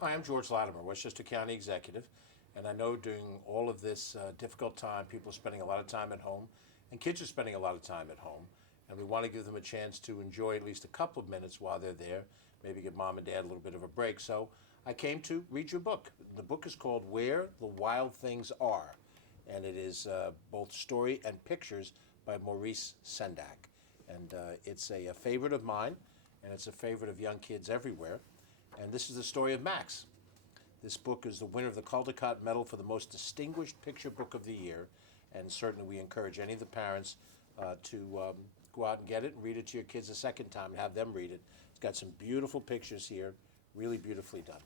Hi, I'm George Latimer, Westchester County Executive, and I know during all of this difficult time, people are spending a lot of time at home, and kids are spending a lot of time at home, and we want to give them a chance to enjoy at least a couple of minutes while they're there, maybe give mom and dad a little bit of a break. So I came to read your book. The book is called Where the Wild Things Are, and it is both story and pictures by Maurice Sendak. And it's a favorite of mine, and it's a favorite of young kids everywhere. And this is the story of Max. This book is the winner of the Caldecott Medal for the most distinguished picture book of the year, and certainly we encourage any of the parents to go out and get it and read it to your kids a second time and have them read it. It's got some beautiful pictures here, really beautifully done.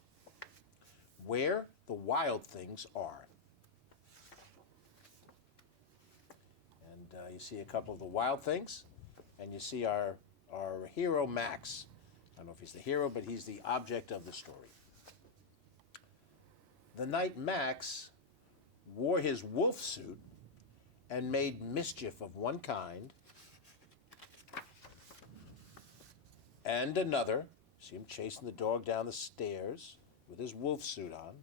Where the Wild Things Are. And you see a couple of the wild things, and you see our hero Max. I don't know if he's the hero, but he's the object of the story. The night Max wore his wolf suit and made mischief of one kind and another. See him chasing the dog down the stairs with his wolf suit on.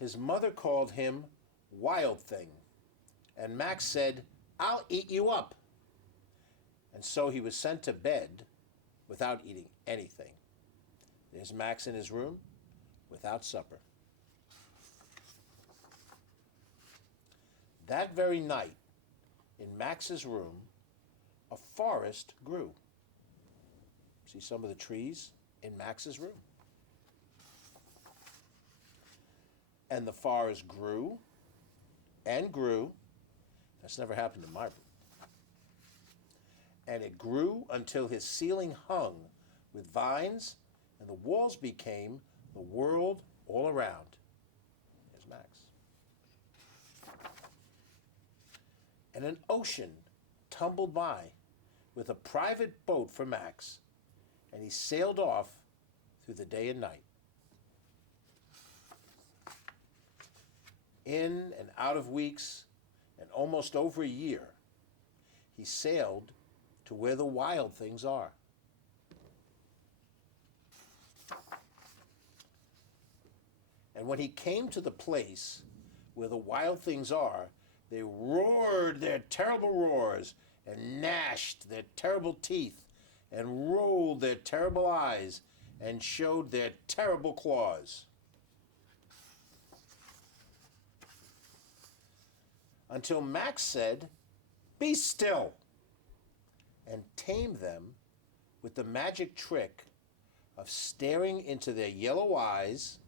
His mother called him Wild Thing, and Max said, "I'll eat you up." And so he was sent to bed without eating anything. There's Max in his room without supper. That very night, in Max's room, a forest grew. See some of the trees in Max's room. And the forest grew and grew. That's never happened in my room. And it grew until his ceiling hung with vines, and the walls became the world all around. There's Max. And an ocean tumbled by with a private boat for Max, and he sailed off through the day and night. In and out of weeks, and almost over a year, he sailed to where the wild things are. And when he came to the place where the wild things are, they roared their terrible roars and gnashed their terrible teeth and rolled their terrible eyes and showed their terrible claws. Until Max said, "Be still," and tamed them with the magic trick of staring into their yellow eyes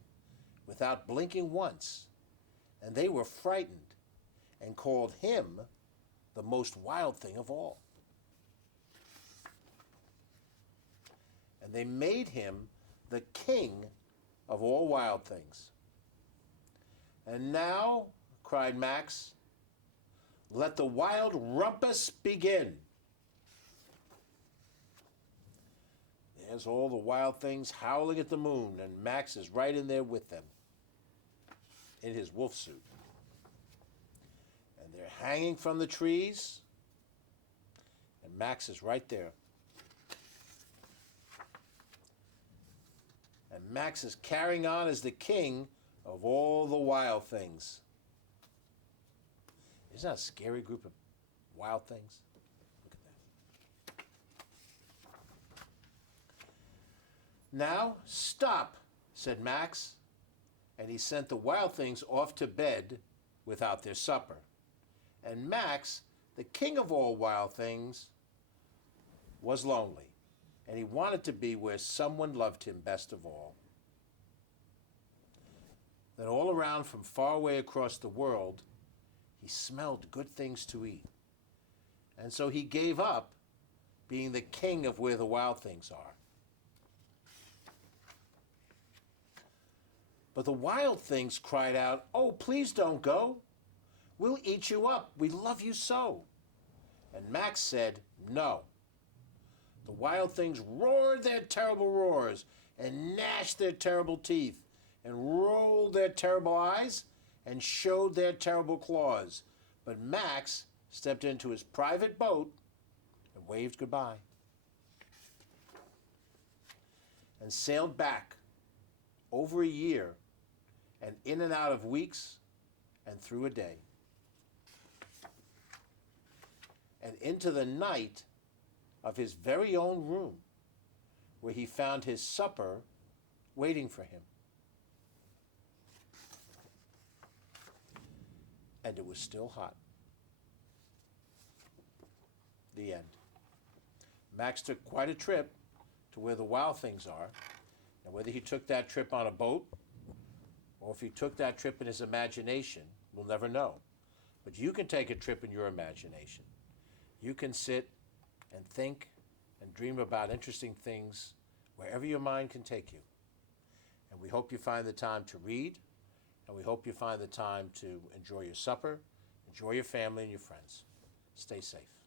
without blinking once, and they were frightened and called him the most wild thing of all. And they made him the king of all wild things. And now, cried Max, let the wild rumpus begin. There's all the wild things howling at the moon, and Max is right in there with them, in his wolf suit. And they're hanging from the trees, and Max is right there. And Max is carrying on as the king of all the wild things. Isn't that a scary group of wild things? Look at that. Now, stop, said Max, and he sent the wild things off to bed without their supper. And Max, the king of all wild things, was lonely, and he wanted to be where someone loved him best of all. Then all around from far away across the world, he smelled good things to eat. And so he gave up being the king of where the wild things are. But the wild things cried out, "Oh, please don't go. We'll eat you up. We love you so." And Max said, "No." The wild things roared their terrible roars and gnashed their terrible teeth and rolled their terrible eyes and showed their terrible claws. But Max stepped into his private boat and waved goodbye. And and sailed back over a year and in and out of weeks and through a day. And into the night of his very own room, where he found his supper waiting for him. And it was still hot. The end. Max took quite a trip to where the wild things are, and whether he took that trip on a boat or if he took that trip in his imagination, we'll never know. But you can take a trip in your imagination. You can sit and think and dream about interesting things wherever your mind can take you. And we hope you find the time to read, and we hope you find the time to enjoy your supper, enjoy your family and your friends. Stay safe.